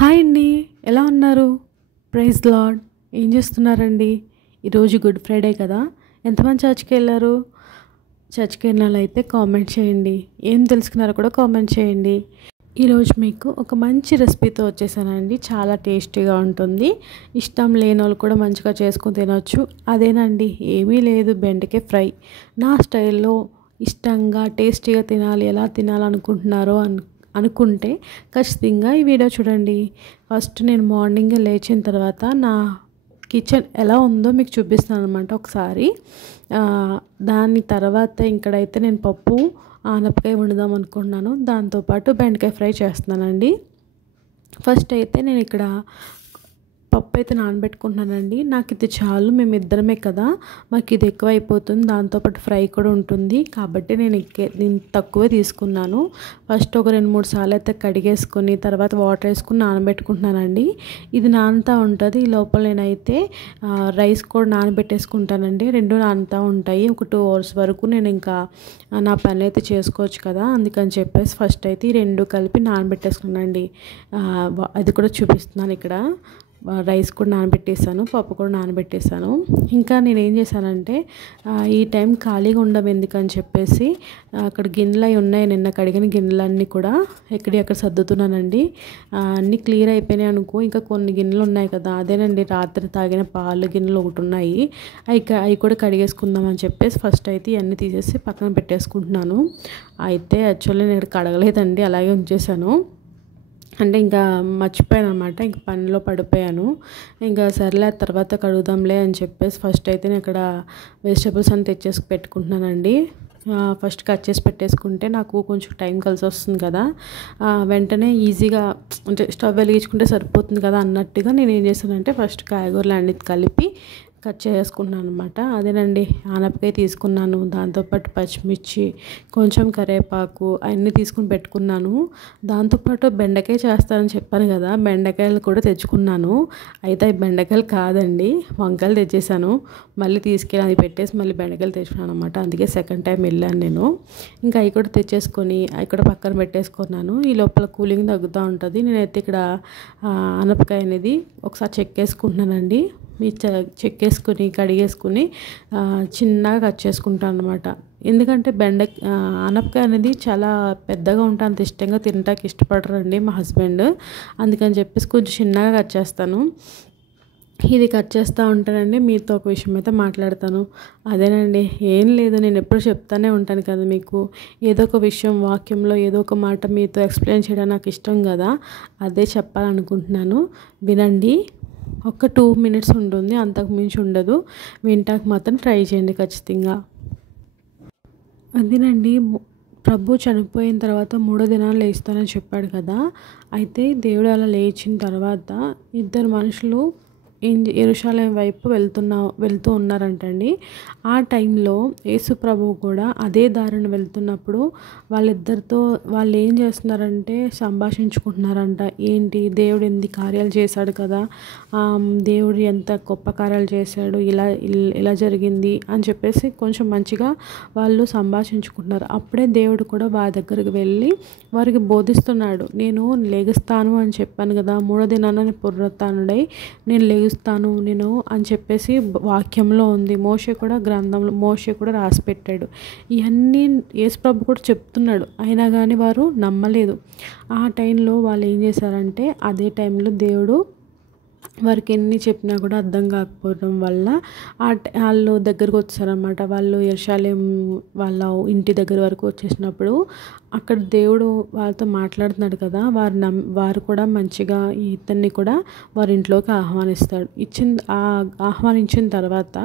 Hi అండి, ఎలా ఉన్నారు? Praise lord. ఏం చేస్తున్నారండి? ఈరోజు గుడ్ ఫ్రైడే కదా. ఎంతమంది చర్చ్కి వెళ్ళారు? చర్చ్కి వెళ్ళిన వాళ్ళైతే కామెంట్ చేయండి. ఏం తెలుసుకున్నారో కూడా కామెంట్ చేయండి. ఈరోజు మీకు ఒక మంచి రెసిపీతో వచ్చేసానండి. చాలా టేస్టీగా ఉంటుంది. ఇష్టం లేని వాళ్ళు కూడా మంచిగా చేసుకొని తినొచ్చు. అదేనండి, ఏమీ లేదు, బెండకాయ ఫ్రై. నా స్టైల్లో ఇష్టంగా టేస్టీగా తినాలి, ఎలా తినాలనుకుంటున్నారో అనుకుంటే ఖచ్చితంగా ఈ వీడియో చూడండి. ఫస్ట్ నేను మార్నింగే లేచిన తర్వాత నా కిచెన్ ఎలా ఉందో మీకు చూపిస్తాను అనమాట ఒకసారి. దాని తర్వాత ఇక్కడైతే నేను పప్పు ఆనపకాయ వండుదాం అనుకుంటున్నాను. దాంతోపాటు బెండకాయ ఫ్రై చేస్తున్నానండి. ఫస్ట్ అయితే నేను ఇక్కడ పప్పు అయితే నానబెట్టుకుంటున్నానండి. నాకు ఇది చాలు, మేము ఇద్దరమే కదా, మాకు ఇది ఎక్కువ అయిపోతుంది, దాంతోపాటు ఫ్రై కూడా ఉంటుంది కాబట్టి నేను తక్కువే తీసుకున్నాను. ఫస్ట్ ఒక 2-3 సార్లు అయితే కడిగేసుకొని తర్వాత వాటర్ వేసుకుని నానబెట్టుకుంటున్నానండి. ఇది నానుతూ ఉంటుంది. ఈ లోపల నేనైతే రైస్ కూడా నానబెట్టేసుకుంటానండి. 2 నానుతూ ఉంటాయి. ఒక 2 hours వరకు నేను ఇంకా నా పని అయితే చేసుకోవచ్చు కదా, అందుకని చెప్పేసి ఫస్ట్ అయితే ఈ 2 కలిపి నానబెట్టేసుకున్నానండి. అది కూడా చూపిస్తున్నాను. ఇక్కడ రైస్ కూడా నానబెట్టేసాను, పప్పు కూడా నానబెట్టేసాను. ఇంకా నేను ఏం చేశానంటే ఈ టైం ఖాళీగా ఉండడం ఎందుకని చెప్పేసి అక్కడ గిన్నెలు అవి ఉన్నాయి, నిన్న కడిగిన గిన్నెలన్నీ కూడా ఎక్కడెక్కడ సర్దుతున్నానండి. అన్నీ క్లియర్ అయిపోయినాయి అనుకో. ఇంకా కొన్ని గిన్నెలు ఉన్నాయి కదా, అదేనండి రాత్రి తాగిన పాలు గిన్నెలు ఒకటి ఉన్నాయి, అవి కూడా కడిగేసుకుందాం అని చెప్పేసి ఫస్ట్ అయితే ఇవన్నీ తీసేసి పక్కన పెట్టేసుకుంటున్నాను. అయితే యాక్చువల్లీ నేను కడగలేదండి, అలాగే ఉంచేసాను. అంటే ఇంకా మర్చిపోయాను అనమాట, ఇంక పనిలో పడిపోయాను. ఇంకా సర్లే తర్వాత కడుగుదాంలే అని చెప్పేసి ఫస్ట్ అయితే నేను ఇక్కడ వెజిటబుల్స్ అని తెచ్చేసి పెట్టుకుంటున్నానండి. ఫస్ట్ కట్ చేసి పెట్టేసుకుంటే నాకు కొంచెం టైం కలిసి వస్తుంది కదా, వెంటనే ఈజీగా అంటే స్టవ్ వెలిగించుకుంటే సరిపోతుంది కదా అన్నట్టుగా నేను ఏం చేశానంటే ఫస్ట్ కాయగూరలు అన్ని కలిపి కట్ చేసుకున్నాను అనమాట. అదేనండి, ఆనపకాయ తీసుకున్నాను, దాంతోపాటు పచ్చిమిర్చి, కొంచెం కరివేపాకు అవన్నీ తీసుకుని పెట్టుకున్నాను. దాంతోపాటు బెండకాయ చేస్తానని చెప్పాను కదా, బెండకాయలు కూడా తెచ్చుకున్నాను. అయితే అవి బెండకాయలు కాదండి, వంకాయలు తెచ్చేసాను. మళ్ళీ తీసుకెళ్ళి అది పెట్టేసి మళ్ళీ బెండకాయలు తెచ్చుకున్నాను అనమాట. అందుకే సెకండ్ టైం వెళ్ళాను నేను. ఇంకా అవి కూడా తెచ్చేసుకొని అవి కూడా పక్కన పెట్టేసుకున్నాను. ఈ లోపల కూలింగ్ తగ్గుతూ ఉంటుంది. నేనైతే ఇక్కడ ఆనపకాయ అనేది ఒకసారి చెక్కేసుకుంటున్నానండి. చెక్కేసుకుని కడిగేసుకుని చిన్నగా కట్ చేసుకుంటాను అనమాట. ఎందుకంటే ఆనపకాయ అనేది చాలా పెద్దగా ఉంటే అంత ఇష్టంగా తినటానికి ఇష్టపడరండి మా హస్బెండ్, అందుకని చెప్పేసి కొంచెం చిన్నగా కట్ చేస్తాను. ఇది కట్ చేస్తూ ఉంటానండి. మీతో ఒక విషయం అయితే మాట్లాడతాను. అదేనండి, ఏం లేదు, నేను ఎప్పుడు చెప్తానే ఉంటాను కదా మీకు, ఏదో ఒక విషయం వాక్యంలో ఏదో ఒక మాట మీతో ఎక్స్ప్లెయిన్ చేయడం నాకు ఇష్టం కదా, అదే చెప్పాలనుకుంటున్నాను. వినండి. ఒక 2 minutes ఉంటుంది, అంతకు మించి ఉండదు. వింటానికి మాత్రం ట్రై చేయండి ఖచ్చితంగా. అదేనండి, ప్రభు చనిపోయిన తర్వాత 3వ దినాన లేస్తానని చెప్పాడు కదా. అయితే దేవుడు అలా లేచిన తర్వాత ఇద్దరు మనుషులు యెరూషలేము వైపు వెళ్తూ ఉన్నారంటండి. ఆ టైంలో యేసు ప్రభువు కూడా అదే దారిని వెళ్తున్నప్పుడు వాళ్ళిద్దరితో వాళ్ళు ఏం చేస్తున్నారంటే సంభాషించుకుంటున్నారంట. ఏంటి, దేవుడు ఎన్ని కార్యాలు చేశాడు కదా, దేవుడు ఎంత గొప్ప కార్యాలు చేశాడు, ఇలా జరిగింది అని చెప్పేసి కొంచెం మంచిగా వాళ్ళు సంభాషించుకుంటున్నారు. అప్పుడే దేవుడు కూడా వారి దగ్గరికి వెళ్ళి వారికి బోధిస్తున్నాడు. నేను లెగుస్తాను అని చెప్పాను కదా, 3వ దినాన పునరుత్థానుడై నేను లెగుస్తాను నేను అని చెప్పేసి వాక్యంలో ఉంది. మోషే కూడా రాసి పెట్టాడు. ఇవన్నీ యేసు ప్రభు కూడా చెప్తున్నాడు. అయినా కానీ వారు నమ్మలేదు. ఆ టైంలో వాళ్ళు ఏం చేశారంటే అదే టైంలో దేవుడు వారికి ఎన్ని చెప్పినా కూడా అర్థం కాకపోవడం వల్ల వాళ్ళు దగ్గరకు వచ్చారనమాట. వాళ్ళు యెరూషలేము వాళ్ళ ఇంటి దగ్గర వరకు వచ్చేసినప్పుడు అక్కడ దేవుడు వాళ్ళతో మాట్లాడుతున్నాడు కదా, వారు కూడా మంచిగా ఇతన్ని కూడా వారి ఇంట్లోకి ఆహ్వానించిన తర్వాత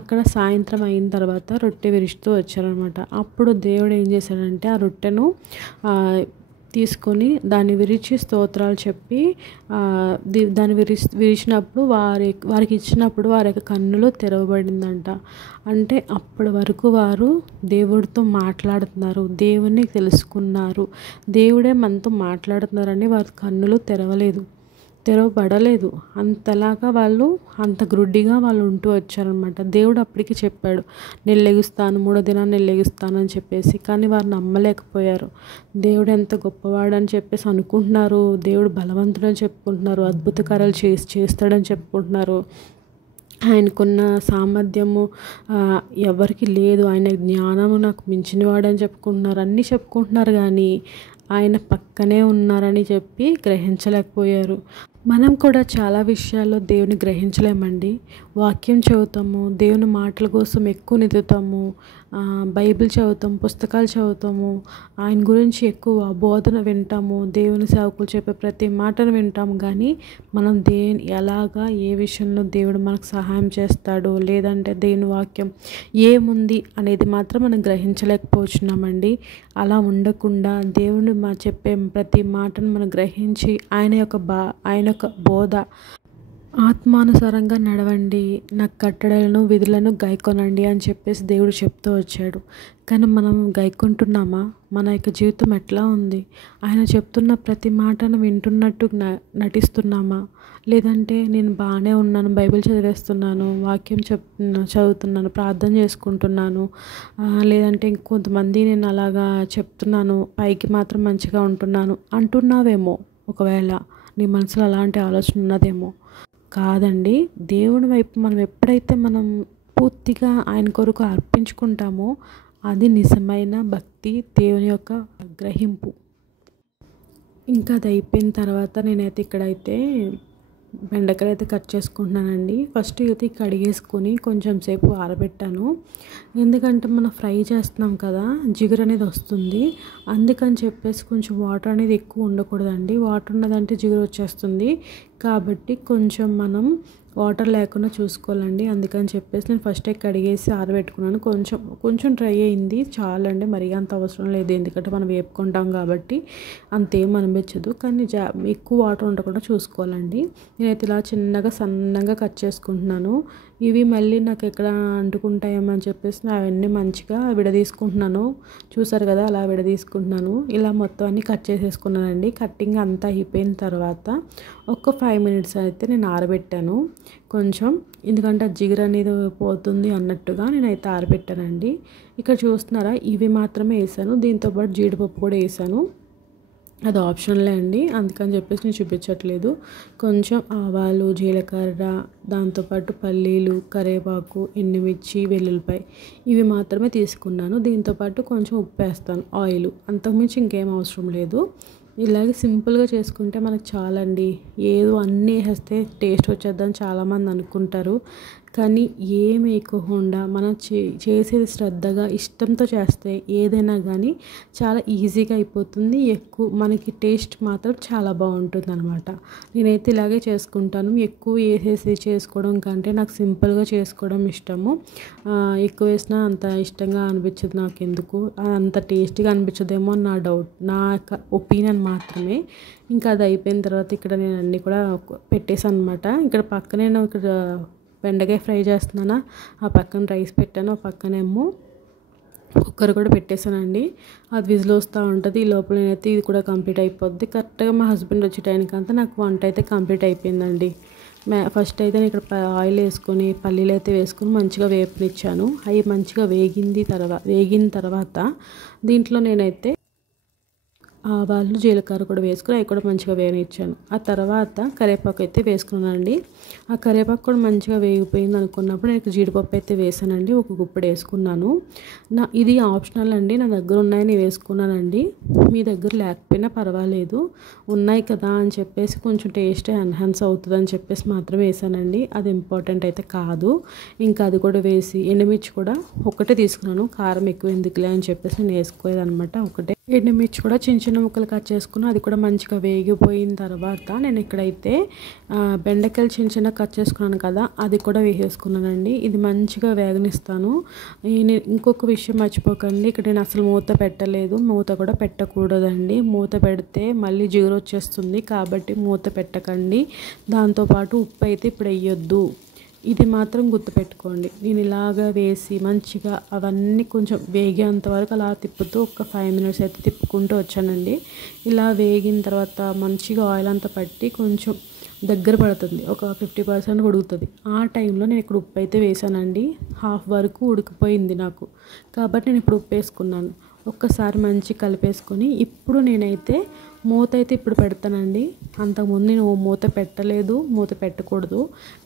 అక్కడ సాయంత్రం అయిన తర్వాత రొట్టె విరుస్తూ వచ్చారనమాట. అప్పుడు దేవుడు ఏం చేశాడంటే ఆ రొట్టెను తీసుకొని దాన్ని విరిచి స్తోత్రాలు చెప్పి దాన్ని విరిచినప్పుడు వారికి ఇచ్చినప్పుడు వారి యొక్క కన్నులు తెరవబడిందంట. అంటే అప్పటి వరకు వారు దేవుడితో మాట్లాడుతున్నారు, దేవుణ్ణి తెలుసుకున్నారు, దేవుడే మనతో మాట్లాడుతున్నారని వారి కన్నులు తెరవబడలేదు. అంతలాగా వాళ్ళు అంత గ్రుడ్డిగా వాళ్ళు ఉంటూ వచ్చారనమాట. దేవుడు అప్పటికి చెప్పాడు, నేను లెగుస్తాను, మూడో దినాన్ని నేను లెగుస్తాను అని చెప్పేసి. కానీ వారు నమ్మలేకపోయారు. దేవుడు ఎంత గొప్పవాడని చెప్పేసి అనుకుంటున్నారు, దేవుడు బలవంతుడని చెప్పుకుంటున్నారు, అద్భుత కార్యాలు చేస్తాడని చెప్పుకుంటున్నారు. ఆయనకున్న సామర్థ్యము ఎవరికి లేదు, ఆయన జ్ఞానము నాకు మించినవాడని చెప్పుకుంటున్నారు, అన్నీ చెప్పుకుంటున్నారు. కానీ ఆయన పక్కనే ఉన్నారని చెప్పి గ్రహించలేకపోయారు. మనం కూడా చాలా విషయాల్లో దేవుని గ్రహించలేమండి. వాక్యం చదువుతాము, దేవుని మాటల కోసం ఎక్కువ నిదుతాము, బైబిల్ చదువుతాము, పుస్తకాలు చదువుతాము, ఆయన గురించి ఎక్కువ బోధన వింటాము, దేవుని సేవకులు చెప్పే ప్రతి మాటను వింటాము. కానీ మనం ఎలాగా ఏ విషయంలో దేవుడు మనకు సహాయం చేస్తాడు, లేదంటే దేవుని వాక్యం ఏముంది అనేది మాత్రం మనం గ్రహించలేకపోతున్నామండి. అలా ఉండకుండా దేవుని చెప్పే ప్రతి మాటను మనం గ్రహించి ఆయన యొక్క బోధ ఆత్మానుసారంగా నడవండి, నాకు కట్టడలను విధులను గైకొనండి అని చెప్పేసి దేవుడు చెప్తూ వచ్చాడు. కానీ మనం గైకొంటున్నామా? మన యొక్క జీవితం ఎట్లా ఉంది? ఆయన చెప్తున్న ప్రతి మాటను వింటున్నట్టు నటిస్తున్నామా? లేదంటే నేను బాగానే ఉన్నాను, బైబిల్ చదివేస్తున్నాను, వాక్యం చదువుతున్నాను, ప్రార్థన చేసుకుంటున్నాను, లేదంటే ఇంకొంతమంది నేను అలాగా చెప్తున్నాను, పైకి మాత్రం మంచిగా ఉంటున్నాను అంటున్నావేమో. ఒకవేళ నీ మనసులో అలాంటి ఆలోచన ఉన్నదేమో. కాదండి, దేవుని వైపు మనం ఎప్పుడైతే మనం పూర్తిగా ఆయన కొరకు అర్పించుకుంటామో అది నిజమైన భక్తి, దేవుని యొక్క గ్రహింపు. ఇంకా అది అయిపోయిన తర్వాత నేనైతే ఇక్కడైతే బెండకాయలు అయితే కట్ చేసుకుంటున్నానండి. ఫస్ట్ అయితే కడిగేసుకొని కొంచెం సేపు ఆరబెట్టాను. ఎందుకంటే మనం ఫ్రై చేస్తున్నాం కదా, జిగురు అనేది వస్తుంది. అందుకని చెప్పేసి కొంచెం వాటర్ అనేది ఎక్కువ ఉండకూడదండి. వాటర్ ఉన్నదంటే జిగురు వచ్చేస్తుంది. కాబట్టి కొంచెం మనం వాటర్ లేకుండా చూసుకోవాలండి. అందుకని చెప్పేసి నేను ఫస్టే కడిగేసి ఆరబెట్టుకున్నాను. కొంచెం డ్రై అయింది చాలండి, మరీ అంత అవసరం లేదు. ఎందుకంటే మనం వేపుకుంటాం కాబట్టి అంతేం అనిపించదు. కానీ ఎక్కువ వాటర్ ఉండకుండా చూసుకోవాలండి. నేనైతే ఇలా చిన్నగా సన్నగా కట్ చేసుకుంటున్నాను. ఇవి మళ్ళీ నాకు ఎక్కడ అంటుకుంటాయేమో అని చెప్పేసి అవన్నీ మంచిగా విడదీసుకుంటున్నాను. చూసారు కదా, అలా విడదీసుకుంటున్నాను. ఇలా మొత్తం అన్నీ కట్ చేసేసుకున్నానండి. కట్టింగ్ అంతా అయిపోయిన తర్వాత ఒక 5 minutes అయితే నేను ఆరబెట్టాను కొంచెం. ఎందుకంటే జిగురు అనేది పోతుంది అన్నట్టుగా నేనైతే ఆరబెట్టానండి. ఇక్కడ చూస్తున్నారా, ఇవి మాత్రమే వేసాను. దీంతోపాటు జీడిపప్పు కూడా వేసాను. అది ఆప్షనలే అండి, అందుకని చెప్పేసి నేను చూపించట్లేదు. కొంచెం ఆవాలు, జీలకర్ర, దాంతోపాటు పల్లీలు, కరివేపాకు, ఎండుమిర్చి, వెల్లుల్లిపాయ ఇవి మాత్రమే తీసుకున్నాను. దీంతోపాటు కొంచెం ఉప్పు వేస్తాను, ఆయిల్, అంతకుమించి ఇంకేం అవసరం లేదు. ఇలాగే సింపుల్గా చేసుకుంటే మనకు చాలండి. ఏదో అన్నీ వేస్తే టేస్ట్ వచ్చేద్దని చాలామంది అనుకుంటారు. కానీ ఏం వేయకుండా మనం చేసేది శ్రద్ధగా ఇష్టంతో చేస్తే ఏదైనా కానీ చాలా ఈజీగా అయిపోతుంది. మనకి టేస్ట్ మాత్రం చాలా బాగుంటుంది అనమాట. నేనైతే ఇలాగే చేసుకుంటాను. ఎక్కువ వేసేసి చేసుకోవడం కంటే నాకు సింపుల్గా చేసుకోవడం ఇష్టము. ఎక్కువ వేసినా అంత ఇష్టంగా అనిపించదు నాకు. ఎందుకు అంత టేస్టీగా అనిపించదేమో నా డౌట్, నా ఒపీనియన్ మాత్రమే. ఇంకా అది అయిపోయిన తర్వాత ఇక్కడ నేను అన్నీ కూడా పెట్టేసాను అనమాట. ఇక్కడ పక్కనే ఇక్కడ బెండకాయ ఫ్రై చేస్తున్నానా, ఆ పక్కన రైస్ పెట్టాను, ఆ పక్కనేమో కుక్కర్ కూడా పెట్టేశానండి. అది విజిల్ వస్తూ ఉంటుంది. ఈ లోపల నేనైతే ఇది కూడా కంప్లీట్ అయిపోద్ది. కరెక్ట్గా మా హస్బెండ్ వచ్చే టైంకి అంతా నాకు వంట అయితే కంప్లీట్ అయిపోయిందండి. ఫస్ట్ అయితే నేను ఇక్కడ ఆయిల్ వేసుకొని పల్లీలు అయితే వేసుకొని మంచిగా వేపనిచ్చాను. అవి మంచిగా వేగిన తర్వాత దీంట్లో నేనైతే ఆవాలు, జీలకర్ర కూడా వేసుకొని అవి కూడా మంచిగా వేగనిచ్చాను. ఆ తర్వాత కరివేపాకు అయితే వేసుకున్నానండి. ఆ కరివేపాకు కూడా మంచిగా వేగిపోయింది అనుకున్నప్పుడు నేను జీడిపప్పు అయితే వేసానండి. ఒక గుప్పెడు వేసుకున్నాను. ఇది ఆప్షనల్ అండి, నా దగ్గర ఉన్నాయని వేసుకున్నానండి. మీ దగ్గర లేకపోయినా పర్వాలేదు, ఉన్నాయి కదా అని చెప్పేసి కొంచెం టేస్ట్ ఎన్హాన్స్ అవుతుంది అని చెప్పేసి మాత్రం వేసానండి. అది ఇంపార్టెంట్ అయితే కాదు. ఇంకా అది కూడా వేసి ఎండుమిర్చి కూడా ఒకటే తీసుకున్నాను, కారం ఎక్కువ ఎందుకులే అని చెప్పేసి నేను వేసుకోలేదు అనమాట. ఒకటే ఎండుమిర్చి కూడా చిన్న చిన్న ముక్కలు కట్ చేసుకుని అది కూడా మంచిగా వేగిపోయిన తర్వాత నేను ఇక్కడైతే బెండకాయలు చిన్న చిన్న కట్ చేసుకున్నాను కదా, అది కూడా వేసేసుకున్నానండి. ఇది మంచిగా వేగనిస్తాను. ఇంకొక విషయం మర్చిపోకండి, ఇక్కడ నేను అసలు మూత పెట్టలేదు. మూత కూడా పెట్టకూడదండి. మూత పెడితే మళ్ళీ జిగురు వచ్చేస్తుంది. కాబట్టి మూత పెట్టకండి. దాంతోపాటు ఉప్పు అయితే ఇప్పుడు వేయొద్దు. ఇది మాత్రం గుర్తుపెట్టుకోండి. నేను ఇలాగా వేసి మంచిగా అవన్నీ కొంచెం వేగేంత వరకు అలా తిప్పుతూ ఒక 5 minutes అయితే తిప్పుకుంటూ వచ్చానండి. ఇలా వేగిన తర్వాత మంచిగా ఆయిల్ అంతా పట్టి కొంచెం దగ్గర పడుతుంది, ఒక 50% ఉడుకుతుంది. ఆ టైంలో నేను ఇక్కడ ఉప్పు అయితే వేసానండి. హాఫ్ వరకు ఉడికిపోయింది నాకు, కాబట్టి నేను ఇప్పుడు ఉప్పు వేసుకున్నాను. ఒక్కసారి మంచి కలిపేసుకొని ఇప్పుడు నేనైతే మూత అయితే ఇప్పుడు పెడతానండి. అంతకుముందు నేను మూత పెట్టలేదు, మూత పెట్టకూడదు,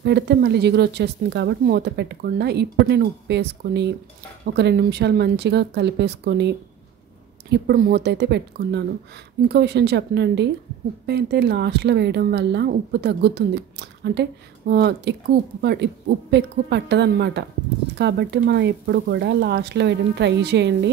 పెడితే మళ్ళీ జిగురు వచ్చేస్తుంది కాబట్టి మూత పెట్టకుండా ఇప్పుడు నేను ఉప్పు వేసుకొని ఒక 2 నిమిషాలు మంచిగా కలిపేసుకొని ఇప్పుడు మూత అయితే పెట్టుకున్నాను. ఇంకో విషయం చెప్పనండి, ఉప్పు అయితే లాస్ట్లో వేయడం వల్ల ఉప్పు తగ్గుతుంది. అంటే ఎక్కువ ఉప్పు ఎక్కువ పట్టదనమాట. కాబట్టి మనం ఎప్పుడు కూడా లాస్ట్లో వేయడం ట్రై చేయండి.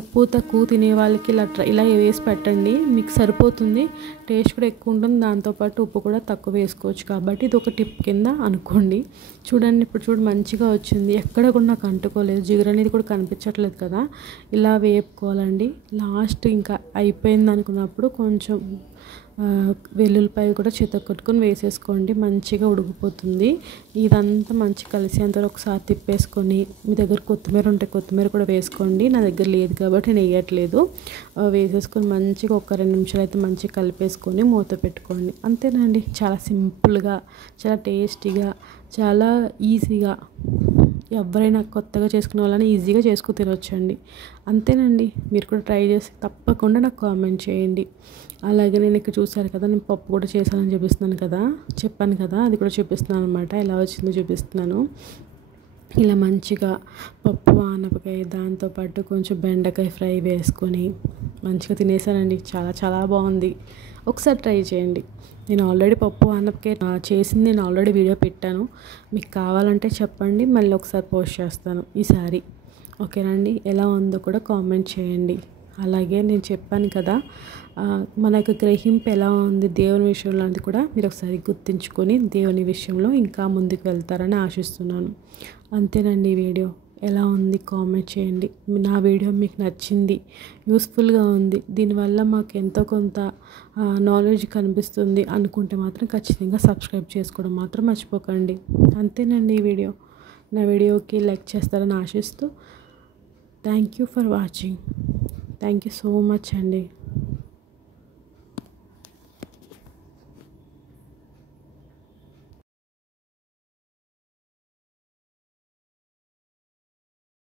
ఉప్పు తక్కువ తినే వాళ్ళకి ఇలా వేసి పెట్టండి, మీకు సరిపోతుంది. టేస్ట్ కూడా ఎక్కువ ఉంటుంది, దాంతోపాటు ఉప్పు కూడా తక్కువ వేసుకోవచ్చు. కాబట్టి ఇది ఒక టిప్ కింద అనుకోండి. చూడండి, ఇప్పుడు మంచిగా వచ్చింది, ఎక్కడ కూడా నాకు అంటుకోలేదు, జిగురు అనేది కూడా కనిపించట్లేదు కదా. ఇలా వేపుకోవాలండి. లాస్ట్ ఇంకా అయిపోయింది అనుకున్నప్పుడు కొంచెం వెల్లుల్లిపాయ కూడా చితక్కొట్టుకొని వేసేసుకోండి, మంచిగా ఉడికిపోతుంది. ఇదంతా మంచి కలిసేంత ఒకసారి తిప్పేసుకొని, మీ దగ్గర కొత్తిమీర ఉంటే కొత్తిమీర కూడా వేసుకోండి. నా దగ్గర లేదు కాబట్టి నేను వేయట్లేదు. వేసేసుకొని మంచిగా ఒక 2 నిమిషాలు అయితే మంచిగా కలిపేసుకొని మూత పెట్టుకోండి. అంతేనండి, చాలా సింపుల్గా, చాలా టేస్టీగా, చాలా ఈజీగా, ఎవరైనా కొత్తగా చేసుకునే వాళ్ళని ఈజీగా చేసుకుని తినొచ్చండి. అంతేనండి, మీరు కూడా ట్రై చేసి తప్పకుండా నాకు కామెంట్ చేయండి. అలాగే నేను ఇక్కడ చూసారు కదా, నేను పప్పు కూడా చేశానని చెప్పాను కదా, అది కూడా చూపిస్తున్నాను అనమాట. ఎలా వచ్చిందో చూపిస్తున్నాను. ఇలా మంచిగా పప్పు, ఆనపకాయ, దాంతోపాటు కొంచెం బెండకాయ ఫ్రై వేసుకొని మంచిగా తినేసానండి. చాలా చాలా బాగుంది. ఒకసారి ట్రై చేయండి. నేను ఆల్రెడీ పప్పు, ఆనపకాయ చేసింది నేను ఆల్రెడీ వీడియో పెట్టాను. మీకు కావాలంటే చెప్పండి, మళ్ళీ ఒకసారి పోస్ట్ చేస్తాను ఈసారి. ఓకేనండి, ఎలా ఉందో కూడా కామెంట్ చేయండి. అలాగే నేను చెప్పాను కదా, మన యొక్క గ్రహింపు ఎలా ఉంది దేవుని విషయంలో అది కూడా మీరు ఒకసారి గుర్తుంచుకొని దేవుని విషయంలో ఇంకా ముందుకు వెళ్తారని ఆశిస్తున్నాను. అంతేనండి, ఈ వీడియో ఎలా ఉంది కామెంట్ చేయండి. నా వీడియో మీకు నచ్చింది, యూస్ఫుల్గా ఉంది, దీనివల్ల మాకు ఎంతో కొంత నాలెడ్జ్ కనిపిస్తుంది అనుకుంటే మాత్రం ఖచ్చితంగా సబ్స్క్రైబ్ చేసుకోవడం మాత్రం మర్చిపోకండి. అంతేనండి, ఈ వీడియో నా వీడియోకి లైక్ చేస్తారని ఆశిస్తూ thank you for watching. Thank you so much అండి.